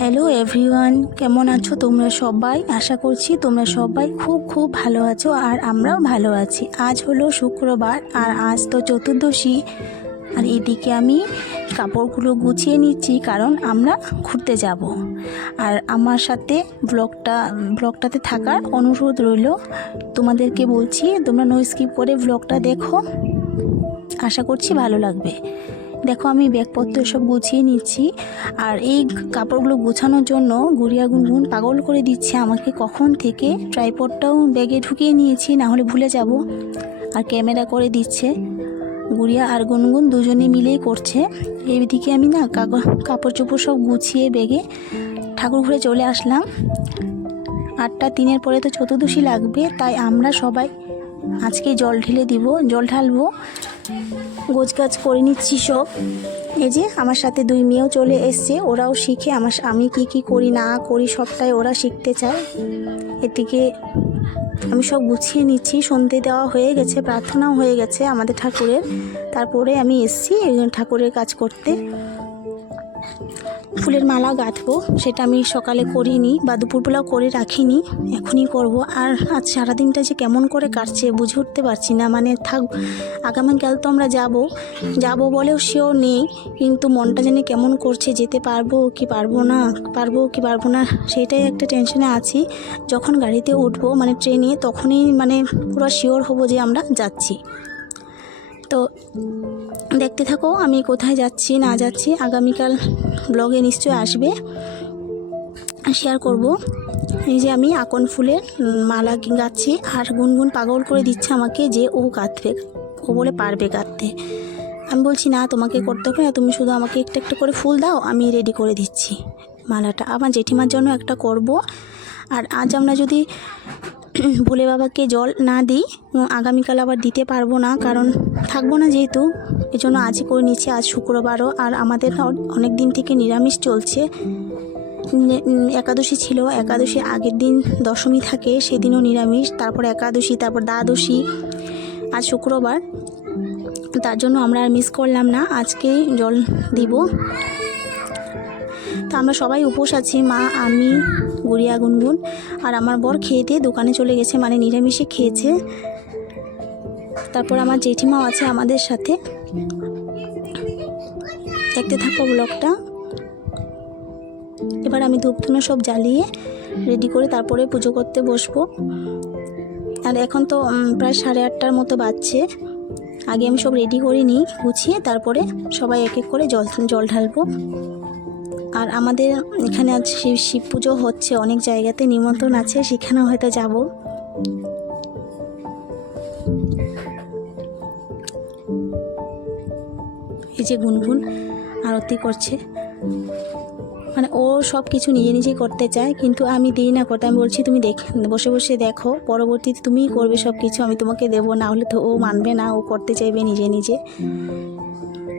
Hello everyone, কেমন আছো তোমরা সবাই? আশা করছি তোমরা সবাই খুব ভালো আছো আর আমরাও ভালো আছি। আজ হলো শুক্রবার আর আজ তো চতুর্দশী। আর এদিকে আমি কাপড়গুলো গুছিয়ে নিচ্ছি কারণ আমরা ঘুরতে যাব। আর আমার সাথে ব্লগটাতে থাকার অনুরোধ রইল। তোমাদেরকে বলছি তোমরা নো স্কিপ করে ব্লগটা দেখো, আশা করছি ভালো লাগবে। দেখো আমি ব্যাগপত্র সব গুছিয়ে নিচ্ছি আর এই কাপড়গুলো গুছানোর জন্য গুড়িয়া গুনগুন পাগল করে দিচ্ছে আমাকে কখন থেকে। ট্রাইপডটাও ব্যাগে ঢুকিয়ে নিয়েছি, না হলে ভুলে যাব। আর ক্যামেরা করে দিচ্ছে গুড়িয়া আর গুনগুন, দুজনে মিলেই করছে। এইদিকে আমি না কাপড় চোপড় সব গুছিয়ে ব্যাগে ঠাকুর ঘরে চলে আসলাম। 8টা 3 পরে তো চতুর্দশী লাগবে, তাই আমরা সবাই আজকে জল ঢালবো। গোছগাছ করে নিচ্ছি সব। এই যে আমার সাথে 2 মেয়েও চলে এসছে, ওরাও শিখে আমি কি করি না করি সবটাই ওরা শিখতে চায়। এদিকে আমি সব গুছিয়ে নিচ্ছি। সন্ধে দেওয়া হয়ে গেছে, প্রার্থনাও হয়ে গেছে আমাদের ঠাকুরের। তারপরে আমি এসছি ঠাকুরের কাজ করতে। ফুলের মালা গাঁথবো, সেটা আমি সকালে করিনি বা দুপুরবেলাও করে রাখিনি, এখনই করব। আর আজ সারাদিনটা যে কেমন করে কাটছে বুঝে উঠতে পারছি না। মানে আগামীকাল তো আমরা যাব বলেও সেও নেই, কিন্তু মনটা যেন কেমন করছে, যেতে পারবো কি পারবো না সেটাই একটা টেনশনে আছি। যখন গাড়িতে উঠবো মানে ট্রেনে, তখনই মানে পুরো শিওর হব যে আমরা যাচ্ছি। তো দেখতে থাকো আমি কোথায় যাচ্ছি না যাচ্ছি, আগামীকাল ব্লগে নিশ্চয়ই আসবে, শেয়ার করব। এই যে আমি আকন ফুলের মালা গাচ্ছি আর গুনগুন পাগল করে দিচ্ছে আমাকে যে ও গাঁথবে, ও বলে পারবে গাঁথতে। আমি বলছি না, তোমাকে করতে হবে না, তুমি শুধু আমাকে একটা করে ফুল দাও, আমি রেডি করে দিচ্ছি মালাটা। আমার জেঠিমার জন্য একটা করব। আর আজ আমরা যদি ভোলে বাবাকে জল না দিই, আগামীকাল আবার দিতে পারবো না, কারণ থাকবো না যেহেতু, এজন্য আজই করে নিচ্ছি। আজ শুক্রবারও, আর আমাদের অনেক দিন থেকে নিরামিষ চলছে। একাদশী ছিল, একাদশী আগের দিন দশমী থাকে, সেদিনও নিরামিষ, তারপর একাদশী, তারপর দ্বাদশী, আজ শুক্রবার, তার জন্য আমরা আর মিস করলাম না, আজকেই জল দিব। তা আমরা সবাই উপোস আছি, মা, আমি, গুড়িয়া গুনগুন আর আমার বর খেয়ে দিয়ে দোকানে চলে গেছে, মানে নিরামিষে খেয়েছে। তারপর আমার জেঠিমাও আছে আমাদের সাথে। দেখতে থাকো ব্লগটা। এবার আমি ধূপধুনো সব জ্বালিয়ে রেডি করে তারপরে পুজো করতে বসবো। আর এখন তো প্রায় 8:30টার মতো বাজছে। আগে আমি সব রেডি করে নিই, গুছিয়ে তারপরে সবাই এক এক করে জল ঢালবো। আর আমাদের এখানে আজ শিব পুজো হচ্ছে, অনেক জায়গাতে নিমন্ত্রণ আছে, সেখানেও হয়তো যাব। এই যে গুনগুন আরতি করছে, মানে ও সব কিছু নিজেই করতে চায়, কিন্তু আমি দিই না করতে। আমি বলছি তুমি বসে বসে দেখো, পরবর্তীতে তুমিই করবে সব কিছু, আমি তোমাকে দেবো না, হলে তো ও মানবে না, ও করতে চাইবে নিজে।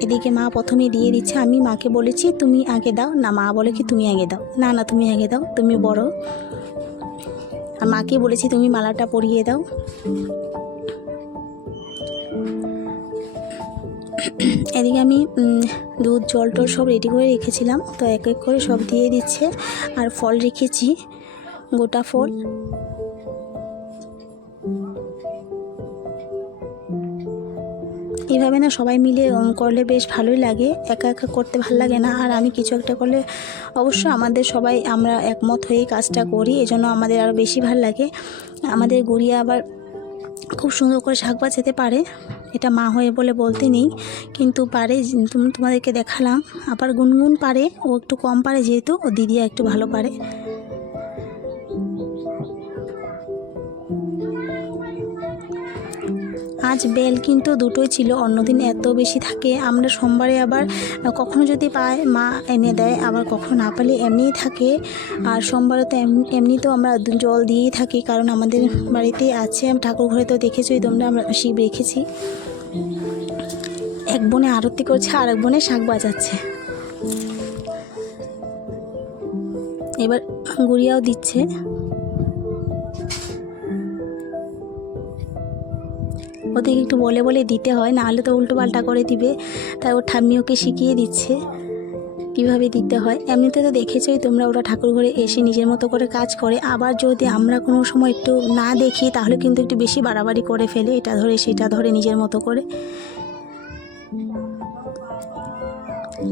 এদিকে মা প্রথমে দিয়ে দিচ্ছে, আমি মাকে বলেছি তুমি আগে দাও, না মা বলে কি তুমি আগে দাও, না তুমি আগে দাও, তুমি বড়। আর মাকে বলেছি তুমি মালাটা পরিয়ে দাও। এদিকে আমি দুধ জল টল সব রেডি করে রেখেছিলাম, তো এক এক করে সব দিয়ে দিচ্ছে। আর ফল রেখেছি, গোটা ফল। এইভাবে না সবাই মিলে করলে বেশ ভালোই লাগে, একা একা করতে ভালো লাগে না। আর আমি কিছু একটা করলে অবশ্য আমরা একমত হয়ে কাজটা করি, এজন্য আমাদের আরও বেশি ভালো লাগে। আমাদের গুড়িয়া আবার খুব সুন্দর করে শাক বাজাতে পারে, এটা মা হয়ে বলে বলতে নেই, কিন্তু পারে। তোমাদেরকে দেখালাম। আবার গুনগুন পারে, ও একটু কম পারে যেহেতু, ও দিদিয়া একটু ভালো পারে। আজ বেল কিন্তু দুটোই ছিল, অন্যদিন এত বেশি থাকে। আমরা সোমবারে আবার কখনো যদি পাই মা এনে দেয়, আবার কখনো না পেলে এমনিই থাকে। আর সোমবারে তো এমনিতেও আমরা জল দিয়েই থাকি, কারণ আমাদের বাড়িতে আছে, ঠাকুর ঘরে তো দেখেছোই তোমরা, আমরা শিব রেখেছি। এক বোনে আরতি করছে আর এক বোনে শাক বাজাচ্ছে। এবার গুড়িয়াও দিচ্ছে। ওদেরকে একটু বলে দিতে হয়, নাহলে তো উল্টো পাল্টা করে দিবে, তাই ওর ঠাম্মি ওকে শিখিয়ে দিচ্ছে। কিভাবে দিতে হয়। এমনিতে তো দেখেছোই তোমরা, ওরা ঠাকুর ঘরে এসে নিজের মতো করে কাজ করে। আবার যদি আমরা কোনো সময় একটু না দেখি তাহলে কিন্তু একটু বেশি বাড়াবাড়ি করে ফেলে, এটা ধরে সেটা ধরে নিজের মতো করে।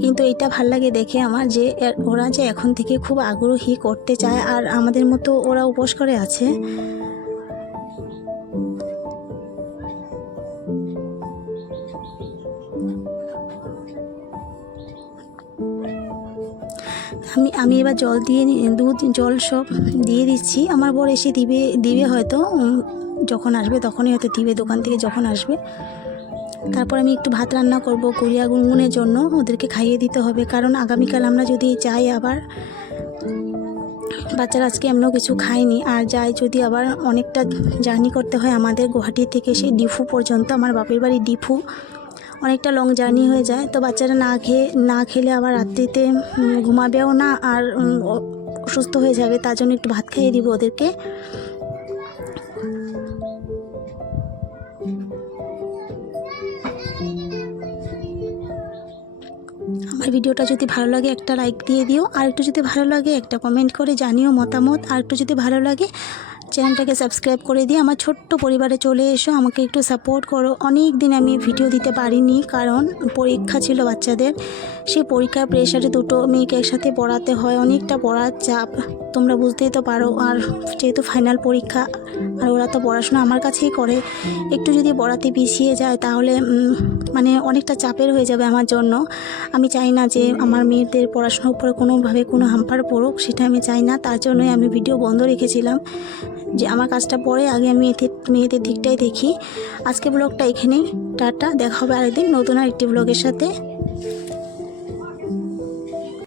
কিন্তু এটা ভাল লাগে দেখে আমার, যে ওরা যে এখন থেকে খুব আগ্রহী করতে চায়, আর আমাদের মতো ওরা উপোস করে আছে। আমি এবার জল দিয়ে দুধ জল সব দিয়ে দিচ্ছি। আমার বর এসে দিবে হয়তো, যখন আসবে তখনই হয়তো দিবে, দোকান থেকে যখন আসবে। তারপর আমি একটু ভাত রান্না করব গুড়িয়া গুনগুনের জন্য, ওদেরকে খাইয়ে দিতে হবে। কারণ আগামীকাল আমরা যদি যাই আবার, বাচ্চারা আজকে এমনও কিছু খায়নি, আর যাই যদি আবার অনেকটা জার্নি করতে হয় আমাদের গুয়াহাটি থেকে সেই ডিফু পর্যন্ত। আমার বাপের বাড়ি ডিফু, অনেকটা লং জার্নি হয়ে যায়। তো বাচ্চারা না খেলে আবার রাত্রিতে ঘুমাবেও না, আর অসুস্থ হয়ে যাবে। তার জন্য একটু ভাত খাইয়ে দিব ওদেরকে। আমার ভিডিওটা যদি ভালো লাগে একটা লাইক দিয়ে দিও, আর একটু যদি ভালো লাগে একটা কমেন্ট করে জানিও মতামত। আর একটু যদি ভালো লাগে চ্যানেলটাকে সাবস্ক্রাইব করে দিয়ে আমার ছোট্ট পরিবারে চলে এসো, আমাকে একটু সাপোর্ট করো। অনেক দিন আমি ভিডিও দিতে পারিনি, কারণ পরীক্ষা ছিল বাচ্চাদের। সেই পরীক্ষার প্রেশারে দুটো মেয়েকে একসাথে পড়াতে হয়, অনেকটা পড়ার চাপ, তোমরা বুঝতেই তো পারো। আর যেহেতু ফাইনাল পরীক্ষা, আর ওরা তো পড়াশোনা আমার কাছেই করে, একটু যদি পড়াতে পিছিয়ে যায় তাহলে মানে অনেকটা চাপের হয়ে যাবে আমার জন্য। আমি চাই না যে আমার মেয়েদের পড়াশোনার উপরে কোনোভাবে কোনো হাম্পার পড়ুক, সেটা আমি চাই না। তার জন্যই আমি ভিডিও বন্ধ রেখেছিলাম, যে আমার কাজটা পরে আগে আমি মেয়েদের দিকটাই দেখি। আজকে ব্লগটা এখানেই, টাটা, দেখা হবে আরেকদিন নতুন আরেকটি ব্লগের সাথে।